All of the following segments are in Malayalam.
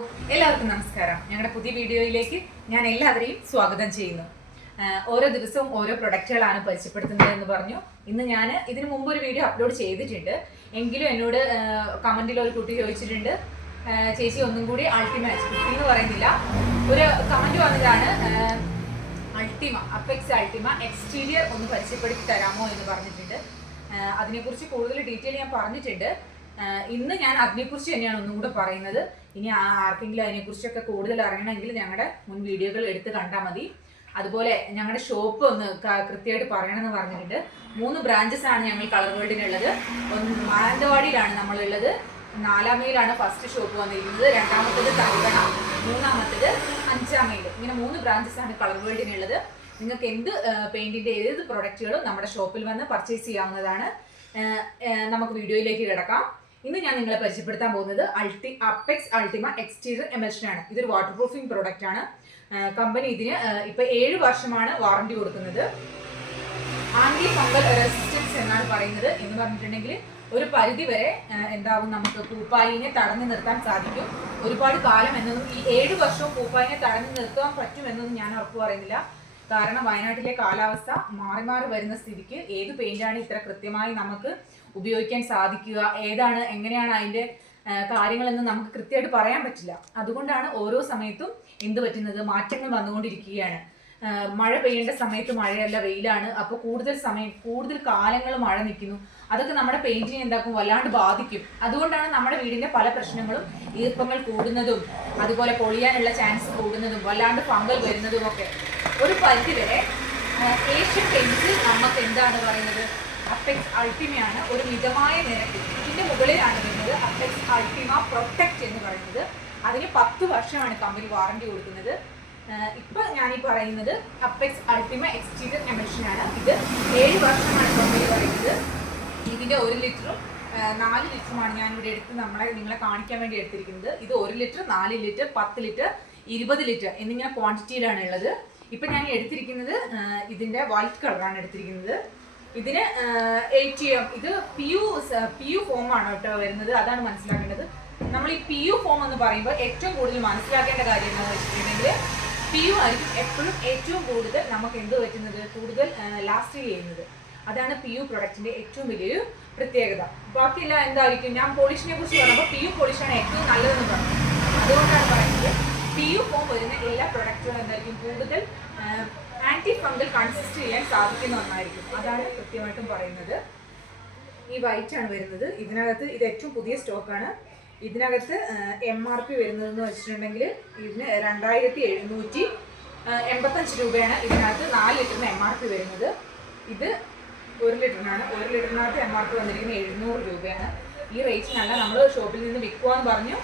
എല്ലാവർക്കും നമസ്കാരം. ഞങ്ങളുടെ പുതിയ വീഡിയോയിലേക്ക് ഞാൻ എല്ലാവരെയും സ്വാഗതം ചെയ്യുന്നു. ഓരോ ദിവസവും ഓരോ പ്രൊഡക്റ്റുകളാണ് പരിചയപ്പെടുത്തുന്നത് എന്ന് പറഞ്ഞു. ഇന്ന് ഞാൻ ഇതിനു മുമ്പ് ഒരു വീഡിയോ അപ്ലോഡ് ചെയ്തിട്ടുണ്ട്. എങ്കിലും എന്നോട് കമന്റിൽ ഒരു കുട്ടി ചോദിച്ചിട്ടുണ്ട്, ചേച്ചി ഒന്നും കൂടി അൾട്ടിമേറ്റ് കുട്ടി എന്ന് പറയുന്നില്ല, ഒരു കമന്റ് വന്നതാണ്, അൾട്ടിമ അപ്പെക്സ് അൾട്ടിമ എക്സ്റ്റീരിയർ ഒന്ന് പരിചയപ്പെടുത്തി തരാമോ എന്ന് പറഞ്ഞിട്ടുണ്ട്. അതിനെക്കുറിച്ച് കൂടുതൽ ഡീറ്റെയിൽ ഞാൻ പറഞ്ഞിട്ടുണ്ട്. ഇന്ന് ഞാൻ അതിനെക്കുറിച്ച് തന്നെയാണ് ഒന്നും കൂടെ പറയുന്നത്. ഇനി ആർക്കെങ്കിലും അതിനെക്കുറിച്ചൊക്കെ കൂടുതൽ അറിയണമെങ്കിൽ ഞങ്ങളുടെ മുൻ വീഡിയോകൾ എടുത്ത് കണ്ടാൽ മതി. അതുപോലെ ഞങ്ങളുടെ ഷോപ്പ് ഒന്ന് കൃത്യമായിട്ട് പറയണമെന്ന് പറഞ്ഞിട്ടുണ്ട്. 3 ബ്രാഞ്ചസ് ആണ് ഞങ്ങൾ കളർ വേൾഡിനുള്ളത്. ഒന്ന് മാനന്തവാടിയിലാണ് നമ്മളുള്ളത്, 4 മൈലാണ് ഫസ്റ്റ് ഷോപ്പ് വന്നിരിക്കുന്നത്, 2ാമത്തേത് തലവണ, 3ാമത്തേത് 5 മൈൽ. ഇങ്ങനെ 3 ബ്രാഞ്ചസ് ആണ് കളർ വേൾഡിനുള്ളത്. നിങ്ങൾക്ക് എന്ത് പെയിന്റിന്റെ ഏത് പ്രൊഡക്റ്റുകളും നമ്മുടെ ഷോപ്പിൽ വന്ന് പർച്ചേസ് ചെയ്യാവുന്നതാണ്. നമുക്ക് വീഡിയോയിലേക്ക് കിടക്കാം. ഇന്ന് ഞാൻ നിങ്ങളെ പരിചയപ്പെടുത്താൻ പോകുന്നത് അപ്പെക്സ് അൾട്ടിമ എക്സ്റ്റീരിയർ എമൽഷൻ ആണ്. ഇതൊരു വാട്ടർ പ്രൂഫിംഗ് പ്രോഡക്റ്റ് ആണ്. കമ്പനി ഇതിന് ഇപ്പൊ 7 വർഷമാണ് വാറണ്ടി കൊടുക്കുന്നത്. ആന്റി ഫംഗൽ റെസിസ്റ്റൻസ് എന്നാണ് പറയുന്നത്. എന്ന് പറഞ്ഞിട്ടുണ്ടെങ്കിൽ ഒരു പരിധി വരെ എന്താവും, നമുക്ക് പൂപ്പായിനെ തടഞ്ഞു നിർത്താൻ സാധിക്കും. ഒരുപാട് കാലം എന്നൊന്നും ഈ 7 വർഷവും പൂപ്പായിനെ തടഞ്ഞു നിർത്താൻ പറ്റുമെന്നൊന്നും ഞാൻ ഉറപ്പ് പറയുന്നില്ല. കാരണം വയനാട്ടിലെ കാലാവസ്ഥ മാറി മാറി വരുന്ന സ്ഥിതിക്ക് ഏത് പെയിന്റാണ് ഇത്ര കൃത്യമായി നമുക്ക് ഉപയോഗിക്കാൻ സാധിക്കുക, ഏതാണ് എങ്ങനെയാണ് അതിൻ്റെ കാര്യങ്ങളെന്ന് നമുക്ക് കൃത്യമായിട്ട് പറയാൻ പറ്റില്ല. അതുകൊണ്ടാണ് ഓരോ സമയത്തും എന്ത് പറ്റുന്നത്, മാറ്റങ്ങൾ വന്നുകൊണ്ടിരിക്കുകയാണ്. മഴ പെയ്യേണ്ട സമയത്ത് മഴയല്ല, വെയിലാണ്. അപ്പോൾ കൂടുതൽ കാലങ്ങൾ മഴ നിൽക്കുന്നു. അതൊക്കെ നമ്മുടെ പെയിന്റിനെ എന്താക്കും, വല്ലാണ്ട് ബാധിക്കും. അതുകൊണ്ടാണ് നമ്മുടെ വീടിന്റെ പല പ്രശ്നങ്ങളും, ഈർപ്പങ്ങൾ കൂടുന്നതും അതുപോലെ പൊളിയാനുള്ള ചാൻസ് കൂടുന്നതും വല്ലാണ്ട് ഫംഗൽ വരുന്നതും ഒക്കെ. ഒരു പരിധി വരെ ഏഷ്യൻ പെയിന്റ്സിൽ നമുക്ക് എന്താണ് പറയുന്നത്, അപ്പെക്സ് അൾട്ടിമയാണ് ഒരു മിതമായ നിരക്കിൽ. ഇതിന്റെ മുകളിലാണ് വരുന്നത് അപ്പെക്സ് അൾട്ടിമ പ്രൊട്ടക്റ്റ് എന്ന് പറയുന്നത്. അതിന് 10 വർഷമാണ് കമ്പനി വാറണ്ടി കൊടുക്കുന്നത്. ഇപ്പൊ ഞാനീ പറയുന്നത് അപ്പെക്സ് അൾട്ടിമ എക്സ്റ്റീരിയർ എമൽഷൻ ആണ്. ഇത് 7 വർഷമാണ് കമ്പനി പറയുന്നത്. ഇതിന്റെ 1 ലിറ്ററും 4 ലിറ്ററുമാണ് ഞാൻ ഇവിടെ എടുത്ത് നിങ്ങളെ കാണിക്കാൻ വേണ്ടി എടുത്തിരിക്കുന്നത്. ഇത് 1 ലിറ്റർ, 4 ലിറ്റർ, 10 ലിറ്റർ, 20 ലിറ്റർ എന്നിങ്ങനെ ക്വാണ്ടിറ്റിയിലാണ് ഉള്ളത്. ഇപ്പൊ ഞാൻ എടുത്തിരിക്കുന്നത് ഇതിന്റെ വൈറ്റ് കളറാണ് എടുത്തിരിക്കുന്നത്. ഇതിന് ATM, ഇത് PU ഫോം ആണ് കേട്ടോ വരുന്നത്. അതാണ് മനസ്സിലാക്കേണ്ടത്. നമ്മൾ ഈ PU ഫോം എന്ന് പറയുമ്പോൾ ഏറ്റവും കൂടുതൽ മനസ്സിലാക്കേണ്ട കാര്യം എന്താണെന്ന് വെച്ചിട്ടുണ്ടെങ്കിൽ, PU ആയിരിക്കും എപ്പോഴും ഏറ്റവും കൂടുതൽ നമുക്ക് എന്ത് പറ്റുന്നത്, കൂടുതൽ ലാസ്റ്റ് ചെയ്യുന്നത്. അതാണ് PU പ്രൊഡക്റ്റിന്റെ ഏറ്റവും വലിയൊരു പ്രത്യേകത. ബാക്കിയെല്ലാം എന്തായിരിക്കും, ഞാൻ പോളിഷിനെ കുറിച്ച് പറയുമ്പോൾ PU പോളിഷാണ് ഏറ്റവും നല്ലതെന്ന് പറഞ്ഞു. അതുകൊണ്ടാണ് പറയുന്നത് PU ഫോം വരുന്ന എല്ലാ പ്രൊഡക്റ്റുകളും എന്തായിരിക്കും, കൂടുതൽ ആന്റി ഫംഗൽ കൺസിസ്റ്റ് ചെയ്യാൻ സാധിക്കുന്ന ഒന്നായിരിക്കും. അതാണ് കൃത്യമായിട്ടും പറയുന്നത്. ഈ വൈറ്റ് ആണ് വരുന്നത്. ഇതിനകത്ത് ഇത് ഏറ്റവും പുതിയ സ്റ്റോക്കാണ്. ഇതിനകത്ത് MRP വരുന്നതെന്ന് വെച്ചിട്ടുണ്ടെങ്കിൽ ഇതിന് 2785 രൂപയാണ്. ഇതിനകത്ത് 4 ലിറ്ററിന് MRP വരുന്നത്. ഇത് 1 ലിറ്ററിനാണ്. 1 ലിറ്ററിനകത്ത് MRP വന്നിരിക്കുന്നത് 700 രൂപയാണ്. ഈ റേറ്റിനല്ല നമ്മൾ ഷോപ്പിൽ നിന്ന് വിൽക്കുവാന്ന് പറഞ്ഞു.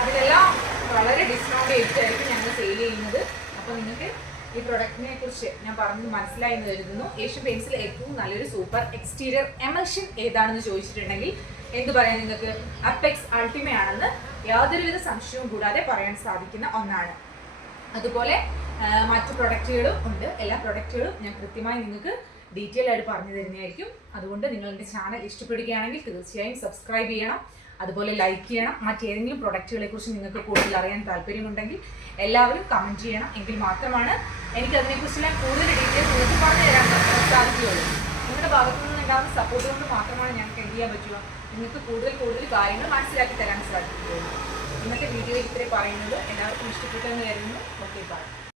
അതിനെല്ലാം വളരെ ഡിസ്കൗണ്ട് ചെയ്തിട്ടായിരിക്കും ഞങ്ങൾ സെയിൽ ചെയ്യുന്നത്. അപ്പോൾ നിങ്ങൾക്ക് ഈ പ്രൊഡക്റ്റിനെ കുറിച്ച് ഞാൻ പറഞ്ഞത് മനസ്സിലായി എന്ന് കരുതുന്നു. ഏഷ്യൻ പെയിന്റ്സിൽ ഏറ്റവും നല്ലൊരു സൂപ്പർ എക്സ്റ്റീരിയർ എമൽഷൻ ഏതാണെന്ന് ചോദിച്ചിട്ടുണ്ടെങ്കിൽ എന്ത് പറയാൻ, നിങ്ങൾക്ക് അപ്പെക്സ് അൾട്ടിമയാണെന്ന് യാതൊരുവിധ സംശയവും കൂടാതെ പറയാൻ സാധിക്കുന്ന ഒന്നാണ്. അതുപോലെ മറ്റു പ്രൊഡക്റ്റുകളും ഉണ്ട്. എല്ലാ പ്രൊഡക്റ്റുകളും ഞാൻ കൃത്യമായി നിങ്ങൾക്ക് ഡീറ്റെയിൽ ആയിട്ട് പറഞ്ഞു തരുന്നതായിരിക്കും. അതുകൊണ്ട് നിങ്ങൾ എൻ്റെ ചാനൽ ഇഷ്ടപ്പെടുകയാണെങ്കിൽ തീർച്ചയായും സബ്സ്ക്രൈബ് ചെയ്യണം, അതുപോലെ ലൈക്ക് ചെയ്യണം. മറ്റേതെങ്കിലും പ്രൊഡക്റ്റുകളെ കുറിച്ച് നിങ്ങൾക്ക് കൂടുതൽ അറിയാൻ താല്പര്യമുണ്ടെങ്കിൽ എല്ലാവരും കമൻറ്റ് ചെയ്യണം. എങ്കിൽ മാത്രമാണ് എനിക്ക് അതിനെക്കുറിച്ചെല്ലാം കൂടുതൽ ഡീറ്റെയിൽസ് നിങ്ങൾക്ക് പറഞ്ഞു തരാൻ സാധിക്കുകയുള്ളൂ. നിങ്ങളുടെ ഭാഗത്തു നിന്ന് ഉണ്ടാകുന്ന സപ്പോർട്ട് കൊണ്ട് മാത്രമാണ് ഞങ്ങൾക്ക് എന്ത് ചെയ്യാൻ പറ്റുക, നിങ്ങൾക്ക് കൂടുതൽ കാര്യങ്ങൾ മനസ്സിലാക്കി തരാൻ സാധിക്കുകയുള്ളൂ. ഇന്നത്തെ വീഡിയോയിൽ ഇത്രയും പറയുന്നത് എല്ലാവർക്കും ഇഷ്ടപ്പെട്ടെന്ന് കരുതുന്നു. Okay, by.